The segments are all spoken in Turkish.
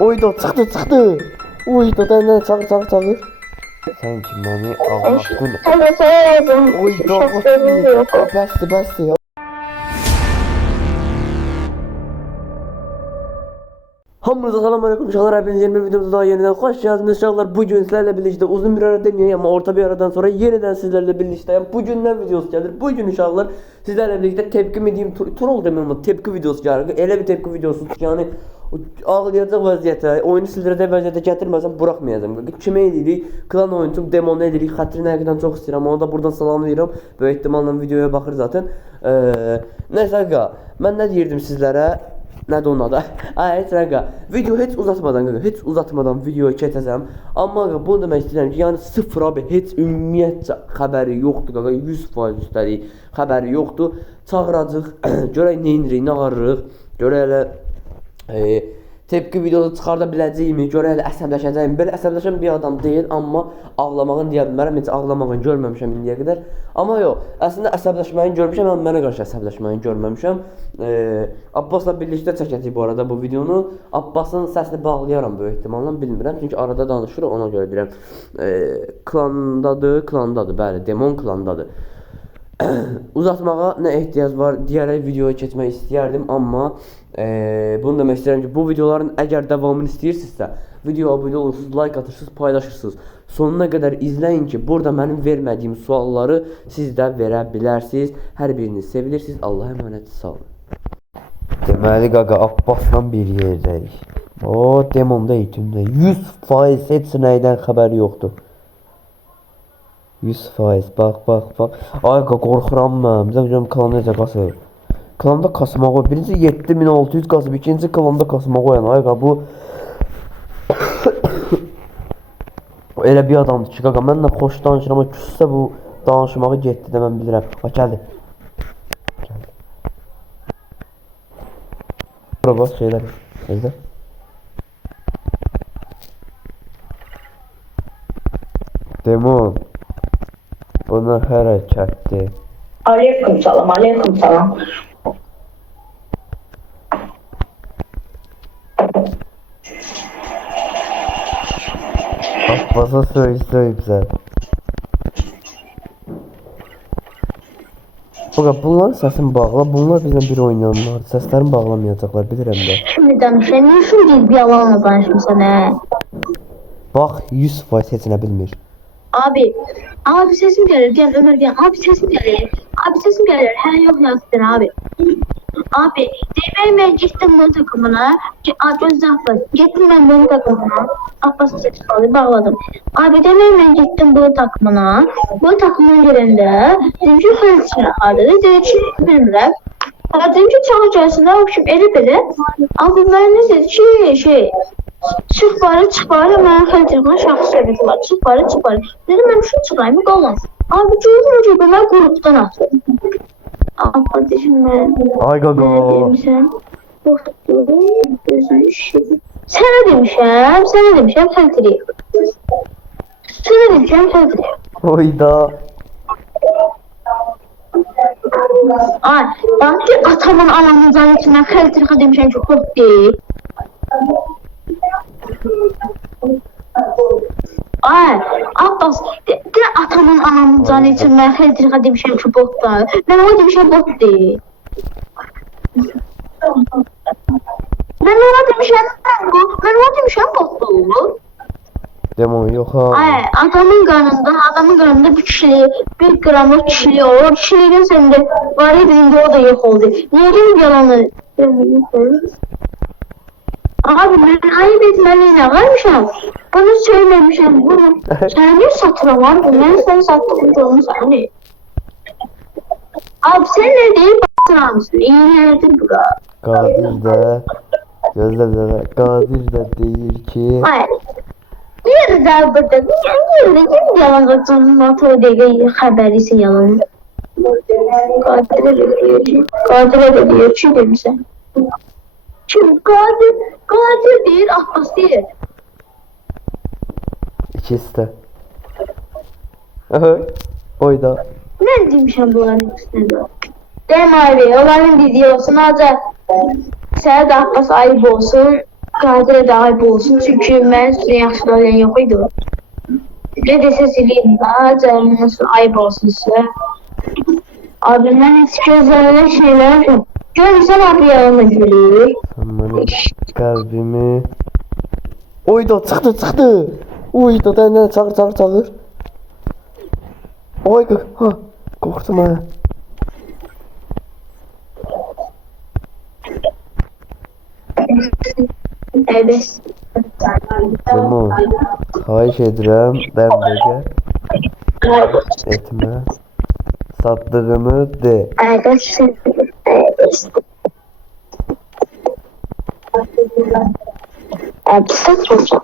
Oyda çıktı. Oyda da çağır. Sen ki beni ağlattın. Oyda bastı ya. Hamınıza selamünaleyküm uşaqlar, hepiniz yeni bir videomuzda daha yeniden hoş geldiniz uşaqlar. Bugün sizlerle birlikte uzun bir ara demeyeyim ama orta bir aradan sonra yeniden sizlerle birlikteyim. Bugünden videosu gelir. Bugün uşaqlar sizlerle birlikte tepki mi diyeyim, troll demeyeyim ama tepki videosu gelir. Elə bir tepki videosu yani ağlayacaq vəziyyətə, oyunu sizlərə də vəziyyətə gətirməsəm buraxmayacağam. Kimə edirik? Klan oyuncum Demonu edirik. Xətrini həqiqətən çox istəyirəm. Onu da buradan salamlayıram. Böyük ehtimalla videoya baxır zaten. Nəysə qaqa, mən nə deyirdim sizlərə? Nədir onun adı? Evet qaqa, video heç uzatmadan videoyu keçəcəm. Amma qaqa, bunu demək istəyirəm ki, yəni sıfır abi, heç ümumiyyətcə xəbəri yoxdur qaqa, 100% üstəlik xəbəri yoxdur. Çağıracaq, görək nə edirik, nə ağarırıq, görək elə tepki videosu çıxarda biləcəyimi, görək elə əsəbləşəcəyimi. Belə əsəbləşən bir adam deyil, amma ağlamağını deyə bilmərəm, heç ağlamağını görməmişəm indiyə qədər. Amma yox, əslində əsəbləşməyini görmüşəm, amma mənə qarşı əsəbləşməyini görməmişəm. Abbasla birlikdə çəkəcəyik bu arada bu videonu. Abbasın səsini bağlayaram böyük ehtimalla, bilmirəm. Çünki arada danışırıq, ona görə deyirəm. Klandadır, bəli, Demon klandadır. Uzatmağa nə ehtiyac var deyərək videoya keçmək istəyərdim, amma bunu demək istəyirəm ki, bu videoların əgər davamını istəyirsinizsə, videoya abunə olursunuz, like atırsınız, paylaşırsınız. Sonuna qədər izləyin ki, burada mənim vermədiyim sualları siz də verə bilərsiniz. Hər biriniz sevilirsiniz. Allah'a emanet, sağ olun. Deməli qaqa, Abbasla bir yerdəyik. O Demonda itimdə 100% heç nəydən xəbəri yoxdur. 100%, bax. Ay qaqa, qorxuram mən. Bizə hocam klan necə qasır? Klanda kasma qoy. Birinci 7600 qasıb, ikinci klanda kasma qoyan. Ay qaqa, bu elə bir adamdır ki, qaqa, mənlə xoş danışır, amma küssə bu danışmağı getdi də mən bilirəm. Ha, gəldi. Bura bax, şeylər. Demon. Buna hərəkətdir. Aleyküm salam. Abbas'a söyleyip sen. Fakat bunların səsini bağla, bunlar bizden bir oynayanlar. Səslərini bağlamayacaqlar, bilirəm də. Şimdi danışan, niye şimdi bir yalanla danışmışsan he? Bax, 100% heç nə bilmir. Abi sesim gelir, gel Ömer gel. Abi sesim gelir. He yok yazdın abi. Abi, demeyi ben gittim bunun takımına. Gittim ben bunun takımına. Abbas'ın sesi falan bağladım. Abi demeyi ben gittim bunun takımına. Bu takımın yerinde. Dedim ki hırsına aldı. Dedim ki bilmirəm. Dedim ki çağır gelsin. Ne yapayım eli böyle. Abi ben ne dedi ki çık bari hemen kaliteliğine şarkı söyledi var. Çık bari. Dedim ben şunu çıkayım qalan. Abi gördüm ki ben gruptan atdım. Kardeşim ben. Ay qaqa. Sana demişəm kaliteliği. Oyda. Ay, bak ki atamın anamın zanetinden kaliteliği demişəm ki çok değil. Ay, Abbas, de atamın anamın canı için ben kaliteliği demişəm ki bot da. Ben ona demişəm bot değil. Ben ona demişəm bot da olur. Demon yok ha. Ay, adamın kanında bir gramlık kişiliği olur. Kişiliğin sende var edildi, o da yok oldu. Niye bir yalanı? Abi ben ayıp etmeliyle varmışam. Bunu söylemişim. Sen niye satıramam? Ben seni sattım sana ne? Abi sen ne deyip baksana mısın? İyi neredir bura? Kadir de. Gözle bize. Kadir de değil ki. Hayır. Niye de burada? Kim yalan kaçanın motoru değil haberisi yalanı? Kadir'e de diyor ki demişsin. Çünkü Kadir değil, Abbas değil. İkisi de. Oyda. Ne demişim bunların ikisine de? Dem abi, onların dediği olsun, ancak sana da Abbas ayıp olsun. Qadirə də ayıb olsun. Çünki mən sizə yaxşı olan yox idi. Ne dese sileyim daha canım ayıp olsun size. Abi ben hiç gözlerine şeyler yok. Görürsen abi yanına gülüyor. Sen benim kalbimi... Oyda çıktı. Oyda benden çağır. Oy ha korktum ha. Evet. Tamam. Xahiş edirəm, dəmdəgə etmə. Satdığımı de. Evet. Abi sat olacak.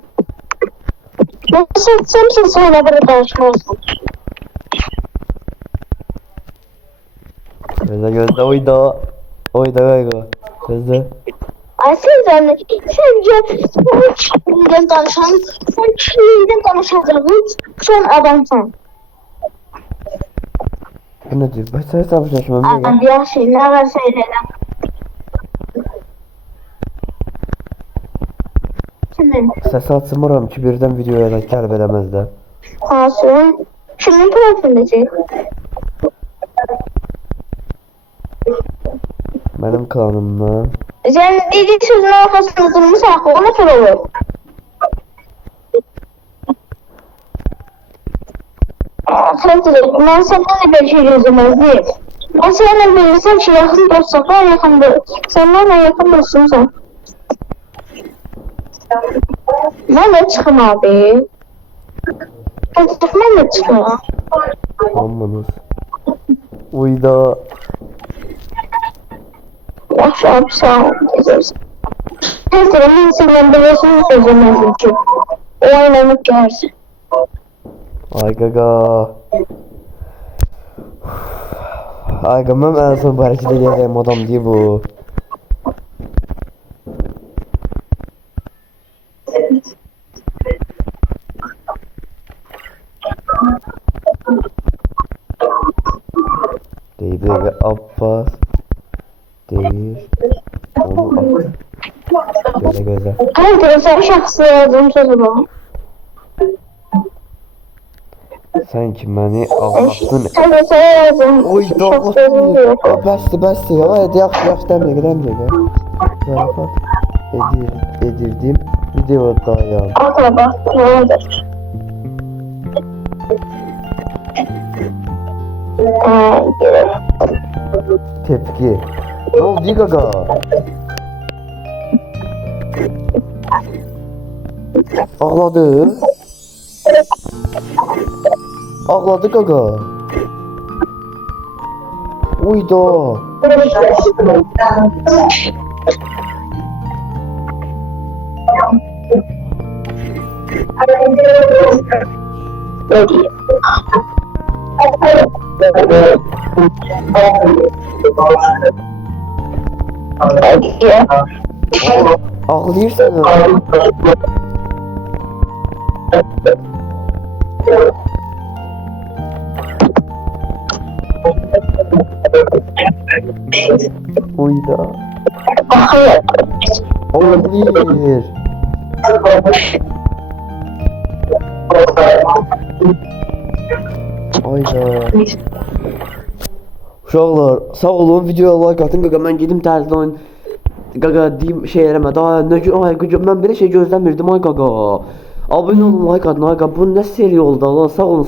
Ben satsam sen sonra burada danışmazsın. Gözde oyda. Gözde. Ay sen kimden danışan, sen kimden danışacağın son adamsan. Bu ne diyor? Ben sana savaşlaşmam. Abi ya şey ne var söyleyelim. Kimin? Səs açmıram ki birdən videoya da gəlb eləməzlər. Olsun. Kimin profilindeki? Mənim klanımdan. Sen dediğin sözün arkasında durmuşsan o nasıl olur? Sen direkt, ben senden de bir şey gözlemezdim. Ben seninle bilirsem ki yakın dostluklar yakındır. Seninle yakın dostsun sen. Ben de çıkım abi. Ben de çıkım. Hamınız. Uyda. Yaxşı abi sağ ol. Her sıra ben senden biliyorsun gözlemezdim ki. O oynanıp gelsin. Ay gaga. Ay gamam en son barışta geleceğim adam diye bu. Deybe Abbas. Değil. Onu at. Göze. Hayır sen şahsı yazdım sözü bu. Sen ki beni ağlattın. Sen de sana yazdım. Oy Şahsı yazdım doğru. yok. Bəsdir. Hadi yaxşı dəmləgə. Zarafat edirdim. Video dayan. Akraba ne olur? Gerek. Tepki. Ne oldu gaga? Ağladı. Ağladı gaga. Uyda. Ne diyeyim? Ya. Ağlayırsan. Uyda. Hayır. Ağlayır. Ayda. Uşaqlar, sağ olun, videoya like atın, qaqa, mən gedim tərzdən qaqa, deyim, şey eləmə, daha, ay qaqa, mən belə şey gözləmirdim, ay qaqa. Abunə olun, like atın, ay qaqa, bu nə seri oldu, Allah, sağ olun.